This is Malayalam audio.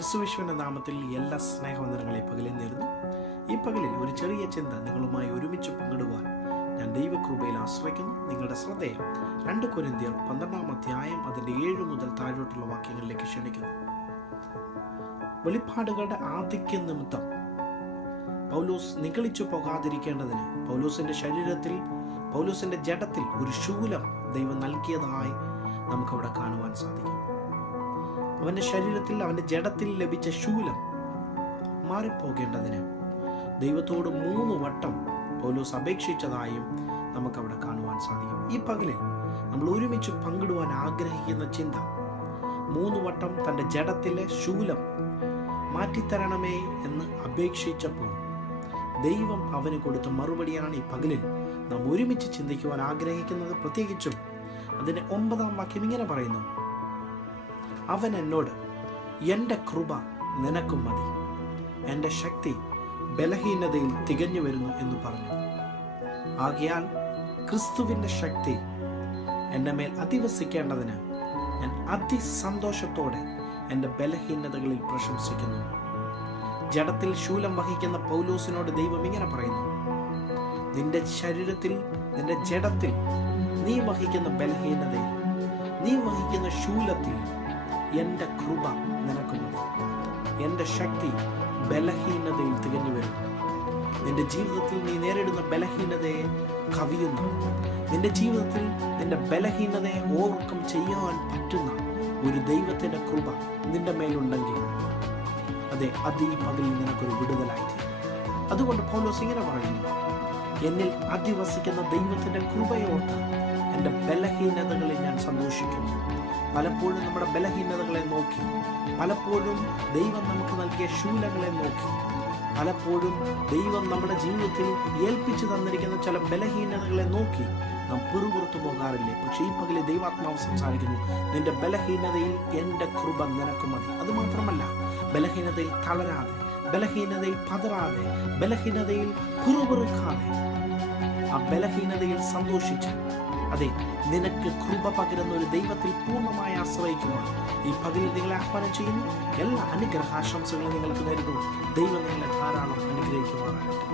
ക്രിസ്തുയേശുവിന്റെ നാമത്തിൽ എല്ലാ സ്നേഹവന്ദനങ്ങളെ പകലിൽ നേരുന്നു. ഈ പകലിൽ ഒരു ചെറിയ ചിന്ത നിങ്ങളുമായി ഒരുമിച്ച് പങ്കിടുവാൻ ഞാൻ ദൈവകൃപയിൽ ആശ്രയിക്കുന്നു. നിങ്ങളുടെ ശ്രദ്ധയെ 2 കൊരിന്ത്യർ 12-ാം അധ്യായം അതിൻ്റെ 7 മുതൽ താഴോട്ടുള്ള വാക്യങ്ങളിലേക്ക് ക്ഷണിക്കുന്നു. വെളിപ്പാടുകളുടെ ആധിക്യം നിമിത്തം പൗലോസ് നിഗളിച്ചു പോകാതിരിക്കേണ്ടതിന് പൗലോസിന്റെ ജഡത്തിൽ ഒരു ശൂലം ദൈവം നൽകിയതായി നമുക്കവിടെ കാണുവാൻ സാധിക്കും. അവന്റെ ശരീരത്തിൽ, അവന്റെ ജഡത്തിൽ ലഭിച്ച ശൂലം മാറിപ്പോകേണ്ടതിന് ദൈവത്തോട് 3 വട്ടം പൗലോസ് അപേക്ഷിച്ചതായും നമുക്കവിടെ കാണുവാൻ സാധിക്കും. ഈ പകലിൽ നമ്മൾ ഒരുമിച്ച് പങ്കിടുവാൻ ആഗ്രഹിക്കുന്ന ചിന്ത, 3 വട്ടം തൻ്റെ ജഡത്തിലെ ശൂലം മാറ്റിത്തരണമേ എന്ന് അപേക്ഷിച്ചപ്പോൾ ദൈവം അവന് കൊടുത്ത മറുപടിയാണ് ഈ പകലിൽ നാം ഒരുമിച്ച് ചിന്തിക്കുവാൻ ആഗ്രഹിക്കുന്നത്. പ്രത്യേകിച്ചും അതിൻ്റെ 9-ാം വാക്യം ഇങ്ങനെ പറയുന്നു: അവൻ എന്നോട്, എൻ്റെ കൃപ നിനക്കും മതി, എൻ്റെ ശക്തി ബലഹീനതയിൽ തികഞ്ഞു വരുന്നു എന്ന് പറഞ്ഞു. ആകയാൽ ക്രിസ്തുവിൻ്റെ ശക്തി എൻ്റെ മേൽ അധിവസിക്കേണ്ടതിന് ഞാൻ അതിസന്തോഷത്തോടെ എൻ്റെ ബലഹീനതകളിൽ പ്രശംസിക്കുന്നു. ജഡത്തിൽ ശൂലം വഹിക്കുന്ന പൗലോസിനോട് ദൈവം ഇങ്ങനെ പറയുന്നു: നിന്റെ ശരീരത്തിൽ, നിന്റെ ജഡത്തിൽ നീ വഹിക്കുന്ന ബലഹീനതയിൽ, നീ വഹിക്കുന്ന ശൂലത്തിൽ എൻ്റെ കൃപ നിനക്ക് മതി, എൻ്റെ ശക്തി ബലഹീനതയിൽ തികഞ്ഞു വരുന്നു. നിന്റെ ജീവിതത്തിൽ നീ നേരിടുന്ന ബലഹീനതയെ കവിയുന്ന, നിന്റെ ജീവിതത്തിൽ നിന്റെ ബലഹീനതയെ ഓവർകം ചെയ്യാൻ പറ്റുന്ന ഒരു ദൈവത്തിൻ്റെ കൃപ നിന്റെ മേലുണ്ടെങ്കിൽ അതെ, അത് ഈ പകലിൽ നിനക്കൊരു വിടുതലായിത്തീരും. അതുകൊണ്ട് പൗലോസ് ഇങ്ങനെ പറയുന്നു: എന്നിൽ അധിവസിക്കുന്ന ദൈവത്തിൻ്റെ കൃപയോർത്ത് എൻ്റെ ബലഹീനതകളിൽ ഞാൻ സന്തോഷിക്കുന്നു. പലപ്പോഴും നമ്മുടെ ബലഹീനതകളെ നോക്കി, പലപ്പോഴും ദൈവം നമുക്ക് നൽകിയ ശൂലങ്ങളെ നോക്കി, പലപ്പോഴും ദൈവം നമ്മുടെ ജീവിതത്തിൽ ഏൽപ്പിച്ചു തന്നിരിക്കുന്ന ചില ബലഹീനതകളെ നോക്കി നാം പിറുപുറത്തു പോകാറില്ലേ? പക്ഷേ ഈ പകലിൽ ദൈവാത്മാവ് സംസാരിക്കുന്നു: നിന്റെ ബലഹീനതയിൽ എൻ്റെ കൃപ നിനക്ക് മതി. അതുമാത്രമല്ല, ബലഹീനതയിൽ തളരാതെ, ബലഹീനതയിൽ പതറാതെ, ബലഹീനതയിൽ പിറുപിറുക്കാതെ, ആ ബലഹീനതയിൽ സന്തോഷിച്ച്, അതെ, നിനക്ക് കൃപ പകരുന്ന ഒരു ദൈവത്തിൽ പൂർണ്ണമായി ആശ്രയിക്കുവാൻ ഈ പകലിൽ നിങ്ങളെ ആഹ്വാനം ചെയ്യുന്നു. എല്ലാ അനുഗ്രഹാശംസകളും നിങ്ങൾക്ക് നേരിടും. ദൈവം നിങ്ങളെ ധാരാളം അനുഗ്രഹിക്കുവാനാകട്ടെ.